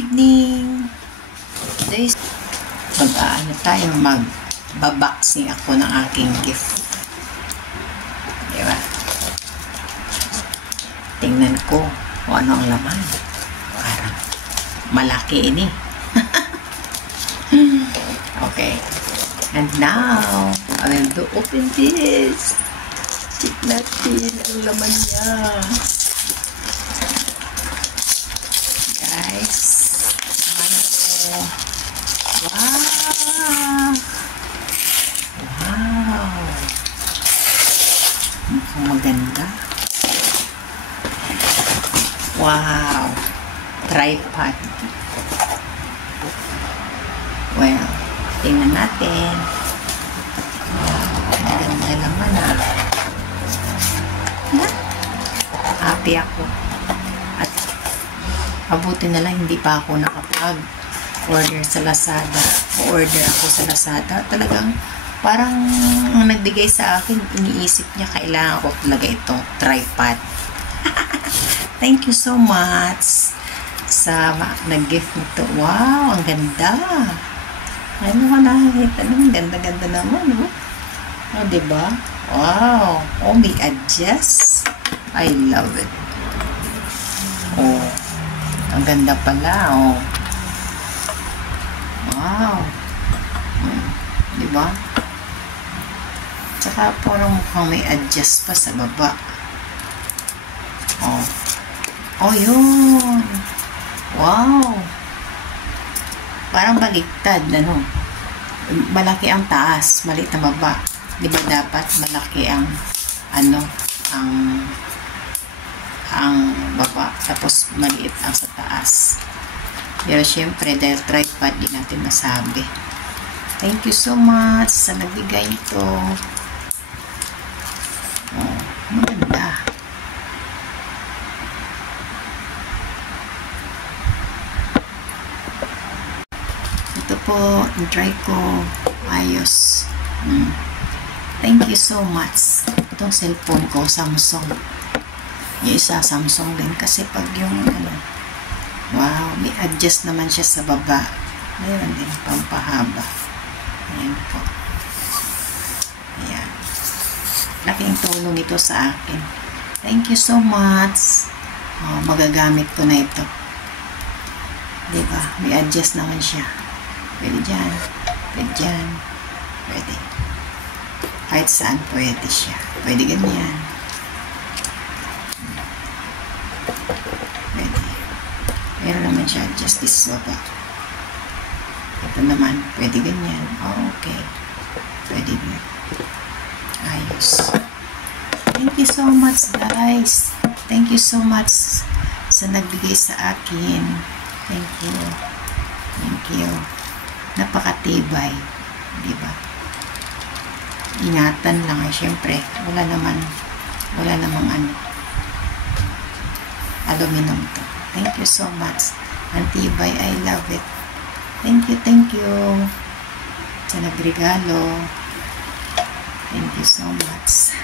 Evening. Today's tayo magbaboxing ako ng aking gift. Diba? Tingnan ko kung ano ang laman. Parang malaki ini. Okay. And now, I will open this. Check natin ang laman niya. Guys, wow! Wow! Mukhang maganda. Wow! Tripod. Well, tingnan natin. Maganda laman ah. Happy ako. At mabuti na lang hindi pa ako nakapag-order sa Lazada. O-order ako sa Lazada. Talagang parang ang nagbigay sa akin, iniisip niya kailangan ko talaga itong tripod. Thank you so much sa nag-gift nito. Wow, ang ganda. Ano ko nakakita naman? Ganda-ganda naman. Oh, diba? Wow. Oh, may adjust. I love it. Oh. Ang ganda pala, oh. Wow. Diba? Tsaka parang mukhang may adjust pa sa baba. Oh. Oh, yun. Wow. Parang baliktad, ano. Malaki ang taas, maliit na baba. Diba dapat malaki ang, ano, ang baba, tapos maliit ang sa taas. Pero syempre dahil tripod di natin masabi. Thank you so much sa nagbigay nito. Oh, maganda. Ito po, try ko. Ayos. Thank you so much. Itong cellphone ko, Samsung. Yung isa, Samsung din. Kasi pag yung, ano, wow, may adjust naman siya sa baba. Mayroon din, pampahaba. Ayan po. Ayan. Laking tulong ito sa akin. Thank you so much. Oh, magagamit ko na ito. Diba? May adjust naman siya. Pwede dyan. Pwede dyan. Pwede. Kahit saan pwede siya. Pwede ganyan. Pwede. Meron naman siya adjust this baba. Ito naman, pwede ganyan. Oh, okay. Pwede din. Ayos. Thank you so much, guys. Thank you so much sa nagbigay sa akin. Thank you. Thank you. Napakatibay. Diba? Ingatan lang eh. Siyempre, wala namang ano. Aluminum to. Thank you so much. Antibay, I love it. Thank you, thank you. Sa nagregalo. Thank you so much.